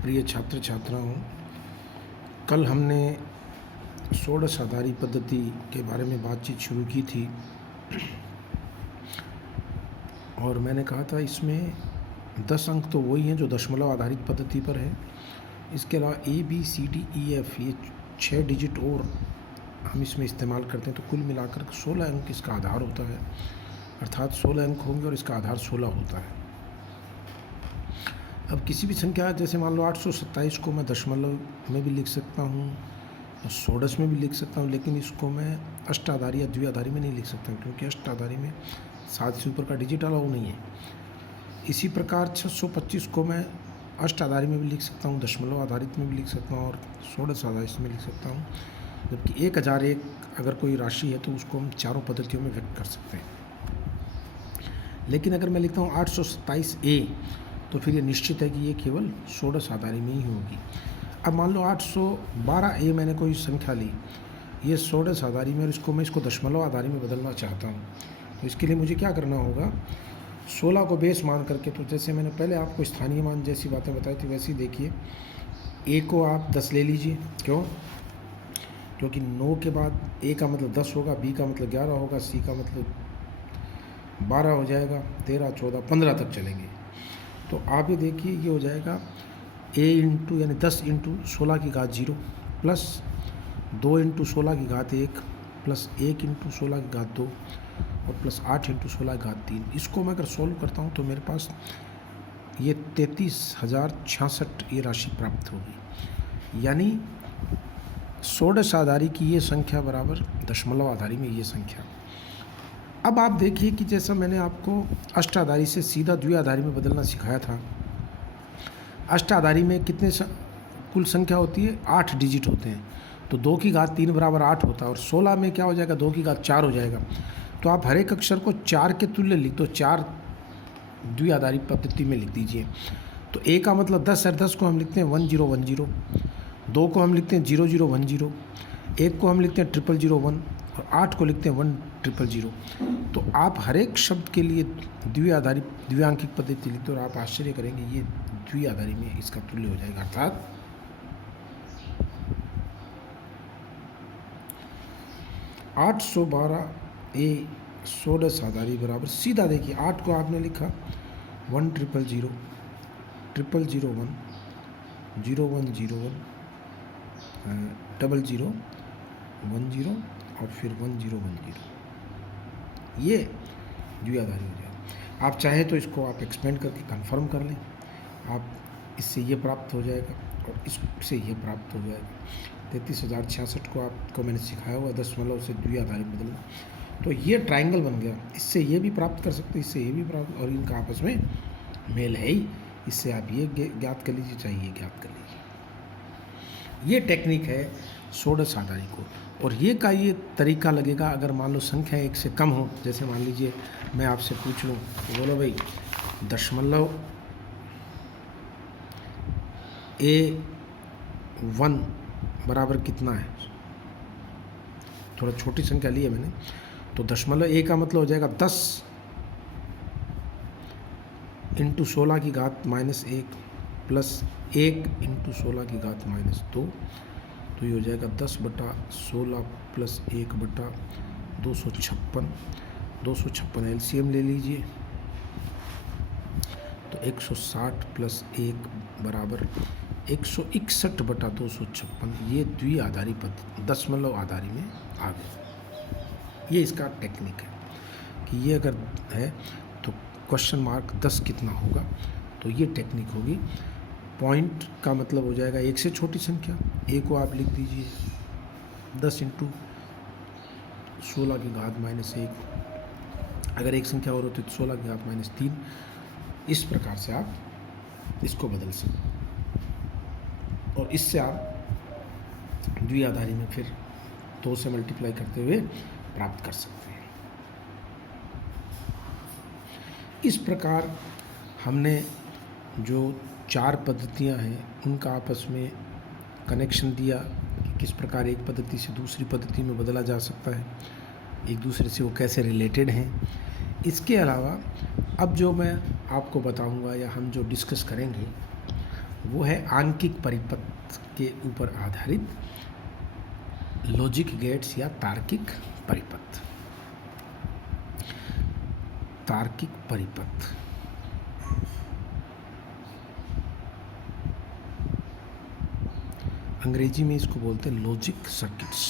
प्रिय छात्र छात्राओं, कल हमने षोडश आधारी पद्धति के बारे में बातचीत शुरू की थी और मैंने कहा था इसमें 10 अंक तो वही हैं जो दशमलव आधारित पद्धति पर है। इसके अलावा ABCDEF ये 6 डिजिट और हम इसमें इस्तेमाल करते हैं, तो कुल मिलाकर 16 अंक इसका आधार होता है, अर्थात 16 अंक होंगे और इसका आधार 16 होता है। अब किसी भी संख्या, जैसे मान लो 827 को मैं दशमलव में भी लिख सकता हूँ और षोडश में भी लिख सकता हूँ, लेकिन इसको मैं अष्टाधारी या द्विआधारी में नहीं लिख सकता क्योंकि अष्टाधारी में 7 से ऊपर का डिजिट अलाउ नहीं है। इसी प्रकार 625 को मैं अष्टाधारी में भी लिख सकता हूँ, दशमलव आधारित में भी लिख सकता हूँ और षोडश आधारित में लिख सकता हूँ। जबकि 1001 अगर कोई राशि है तो उसको हम चारों पद्धतियों में व्यक्त कर सकते हैं। लेकिन अगर मैं लिखता हूँ 827A तो फिर ये निश्चित है कि ये केवल षोडश आधारी में ही होगी। अब मान लो 812A मैंने कोई संख्या ली, ये षोडश आधारी में, और इसको मैं दशमलव आधारी में बदलना चाहता हूँ। तो इसके लिए मुझे क्या करना होगा, 16 को बेस मान करके, तो जैसे मैंने पहले आपको स्थानीय मान जैसी बातें बताई थी वैसे ही देखिए, A को आप 10 ले लीजिए। क्यों? क्योंकि 9 के बाद A का मतलब 10 होगा, B का मतलब 11 होगा, C का मतलब 12 हो जाएगा, 13, 14, 15 तक चलेंगे। तो आप ये देखिए, ये हो जाएगा A इंटू यानी 10 इंटू 16 की घात 0 प्लस 2 इंटू 16 की घात 1 प्लस 1 इंटू 16 की घात 2 और प्लस 8 इंटू 16 की घात 3। इसको मैं अगर सॉल्व करता हूँ तो मेरे पास ये 33,066 ये राशि प्राप्त होगी। यानी षोडश आधारी की ये संख्या बराबर दशमलव आधारी में ये संख्या। अब आप देखिए कि जैसा मैंने आपको अष्टाधारी से सीधा द्विआधारी में बदलना सिखाया था, अष्टाधारी में कितने कुल संख्या होती है, 8 डिजिट होते हैं, तो 2 की घात 3 बराबर 8 होता है और 16 में क्या हो जाएगा, 2 की घात 4 हो जाएगा। तो आप हर एक अक्षर को 4 के तुल्य लिख दो, 4 द्विआधारी पद्धति में लिख दीजिए। तो A का मतलब 10 है, 10 को हम लिखते हैं 1010, 2 को हम लिखते हैं 0010, 1 को हम लिखते हैं 0001 और 8 को लिखते हैं 1000। तो आप हर एक शब्द के लिए द्विआधारी द्विआंकिक पद्धति लिखते हो और आप आश्चर्य करेंगे ये द्विआधारी में इसका तुल्य हो जाएगा, अर्थात 812A षोडश आधारी बराबर, सीधा देखिए 8 को आपने लिखा 1000, 0001, 0101, 0010 और फिर 1010, ये द्विआधारी हो जाएगा। आप चाहे तो इसको आप एक्सपेंड करके कंफर्म कर लें, आप इससे ये प्राप्त हो जाएगा और इससे ये प्राप्त हो जाएगा। 33,066 को आपको मैंने सिखाया हुआ दशमलव से द्विआधारी बदलना, तो ये ट्रायंगल बन गया। इससे ये भी प्राप्त कर सकते, इससे ये भी प्राप्त, और इनका आपस में मेल है ही। इससे आप ये ज्ञात कर लीजिए, चाहे ये ज्ञात कर लीजिए। ये टेक्निक है षोडश आधारी को, और ये का ये तरीका लगेगा अगर मान लो संख्या 1 से कम हो। जैसे मान लीजिए मैं आपसे पूछ लूँ, तो बोलो भाई दशमलव A1 बराबर कितना है। थोड़ा छोटी संख्या ली है मैंने, तो दशमलव A का मतलब हो जाएगा 10 इंटू 16 की घात -1 प्लस 1 इंटू 16 की घात -2, तो ये हो जाएगा 10/16 प्लस 1/256। 256 एलसीएम ले लीजिए, तो 160 प्लस 1 बराबर 161/256। ये द्विआधारी पद्धति दशमलव आधारी में आ गया। ये इसका टेक्निक है कि ये अगर है तो क्वेश्चन मार्क 10 कितना होगा, तो ये टेक्निक होगी। पॉइंट का मतलब हो जाएगा 1 से छोटी संख्या। A को आप लिख दीजिए 10 इंटू 16 की घात -1, अगर एक संख्या और होती तो 16 की घात -3। इस प्रकार से आप इसको बदल सकते, और इससे आप द्विआधारी में फिर 2 से मल्टीप्लाई करते हुए प्राप्त कर सकते हैं। इस प्रकार हमने जो 4 पद्धतियां हैं उनका आपस में कनेक्शन दिया कि किस प्रकार एक पद्धति से दूसरी पद्धति में बदला जा सकता है, एक दूसरे से वो कैसे रिलेटेड हैं। इसके अलावा अब जो मैं आपको बताऊंगा या हम जो डिस्कस करेंगे वो है आंकिक परिपथ के ऊपर आधारित लॉजिक गेट्स या तार्किक परिपथ। तार्किक परिपथ अंग्रेजी में इसको बोलते हैं लॉजिक सर्किट्स,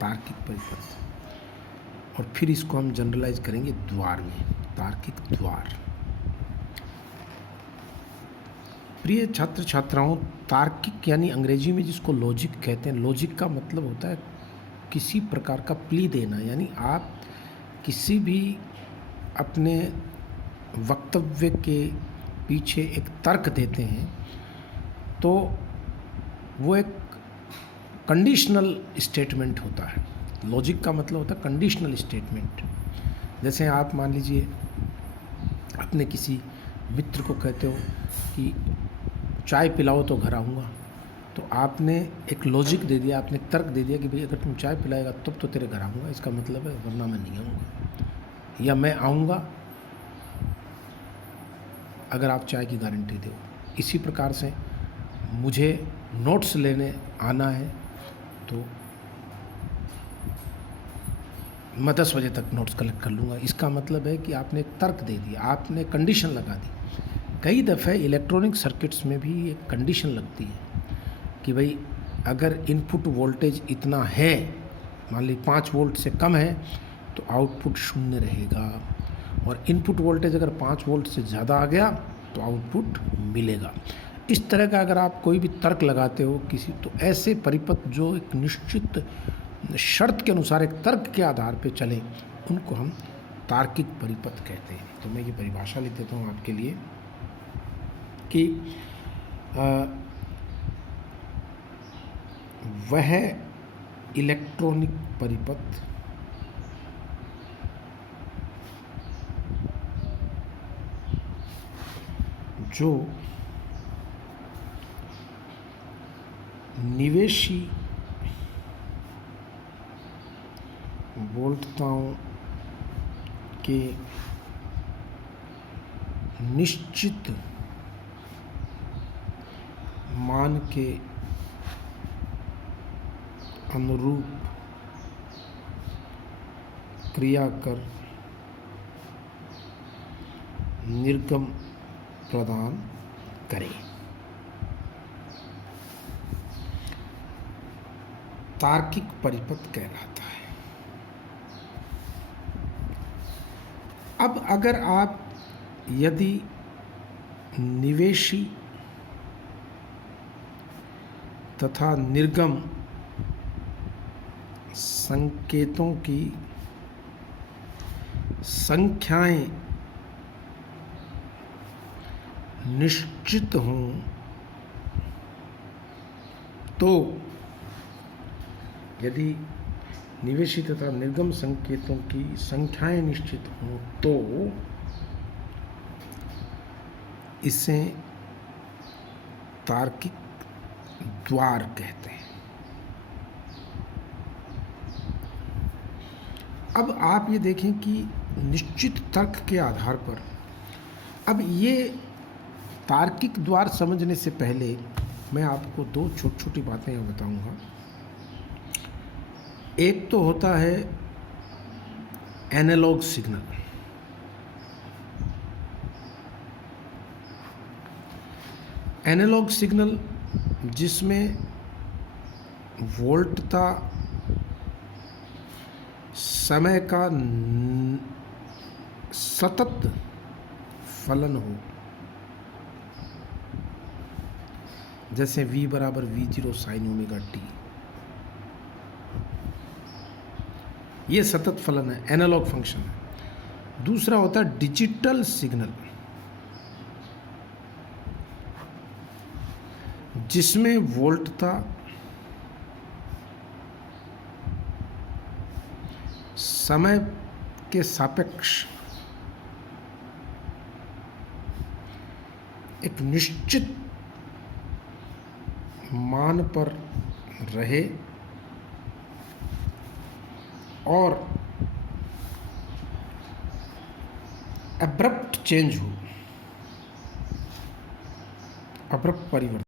तार्किक परिपथ। और फिर इसको हम जनरलाइज करेंगे द्वार में, तार्किक द्वार। प्रिय छात्र छात्राओं, तार्किक यानी अंग्रेजी में जिसको लॉजिक कहते हैं, लॉजिक का मतलब होता है किसी प्रकार का प्ली देना, यानी आप किसी भी अपने वक्तव्य के पीछे एक तर्क देते हैं तो वो एक कंडीशनल स्टेटमेंट होता है। लॉजिक का मतलब होता है कंडीशनल स्टेटमेंट। जैसे आप मान लीजिए अपने किसी मित्र को कहते हो कि चाय पिलाओ तो घर आऊँगा, तो आपने एक लॉजिक दे दिया, आपने तर्क दे दिया कि भाई अगर तुम चाय पिलाएगा तब तो तेरे घर आऊँगा, इसका मतलब है, वरना मैं नहीं आऊँगा, या मैं आऊँगा अगर आप चाय की गारंटी दो। इसी प्रकार से मुझे नोट्स लेने आना है तो मैं 10 बजे तक नोट्स कलेक्ट कर लूँगा। इसका मतलब है कि आपने एक तर्क दे दिया, आपने कंडीशन लगा दी। कई दफ़े इलेक्ट्रॉनिक सर्किट्स में भी एक कंडीशन लगती है कि भाई अगर इनपुट वोल्टेज इतना है, मान ली 5 वोल्ट से कम है, तो आउटपुट 0 रहेगा, और इनपुट वोल्टेज अगर 5 वोल्ट से ज़्यादा आ गया तो आउटपुट मिलेगा। इस तरह का अगर आप कोई भी तर्क लगाते हो किसी, तो ऐसे परिपथ जो एक निश्चित शर्त के अनुसार एक तर्क के आधार पर चलें, उनको हम तार्किक परिपथ कहते हैं। तो मैं ये परिभाषा लिख देता हूँ आपके लिए कि वह इलेक्ट्रॉनिक परिपथ जो निवेशी वोल्टताओं के निश्चित मान के अनुरूप क्रिया कर निर्गम प्रदान करें। तार्किक परिपथ कहलाता है। अब अगर आप यदि निवेशी तथा निर्गम संकेतों की संख्याएं निश्चित हों तो, यदि निवेशी तथा निर्गम संकेतों की संख्याएं निश्चित हों तो इसे तार्किक द्वार कहते हैं। अब आप ये देखें कि निश्चित तर्क के आधार पर, अब ये तार्किक द्वार समझने से पहले मैं आपको 2 छोटी छोटी बातें यहाँ बताऊँगा। एक तो होता है एनालॉग सिग्नल। एनालॉग सिग्नल जिसमें वोल्टता समय का सतत फलन हो, जैसे V बराबर V0 साइन ओमेगा t, ये सतत फलन है, एनालॉग फंक्शन है। दूसरा होता है डिजिटल सिग्नल, जिसमें वोल्टता समय के सापेक्ष एक निश्चित मान पर रहे और अब्रप्ट चेंज हो। अब्रप्त परिवर्तन।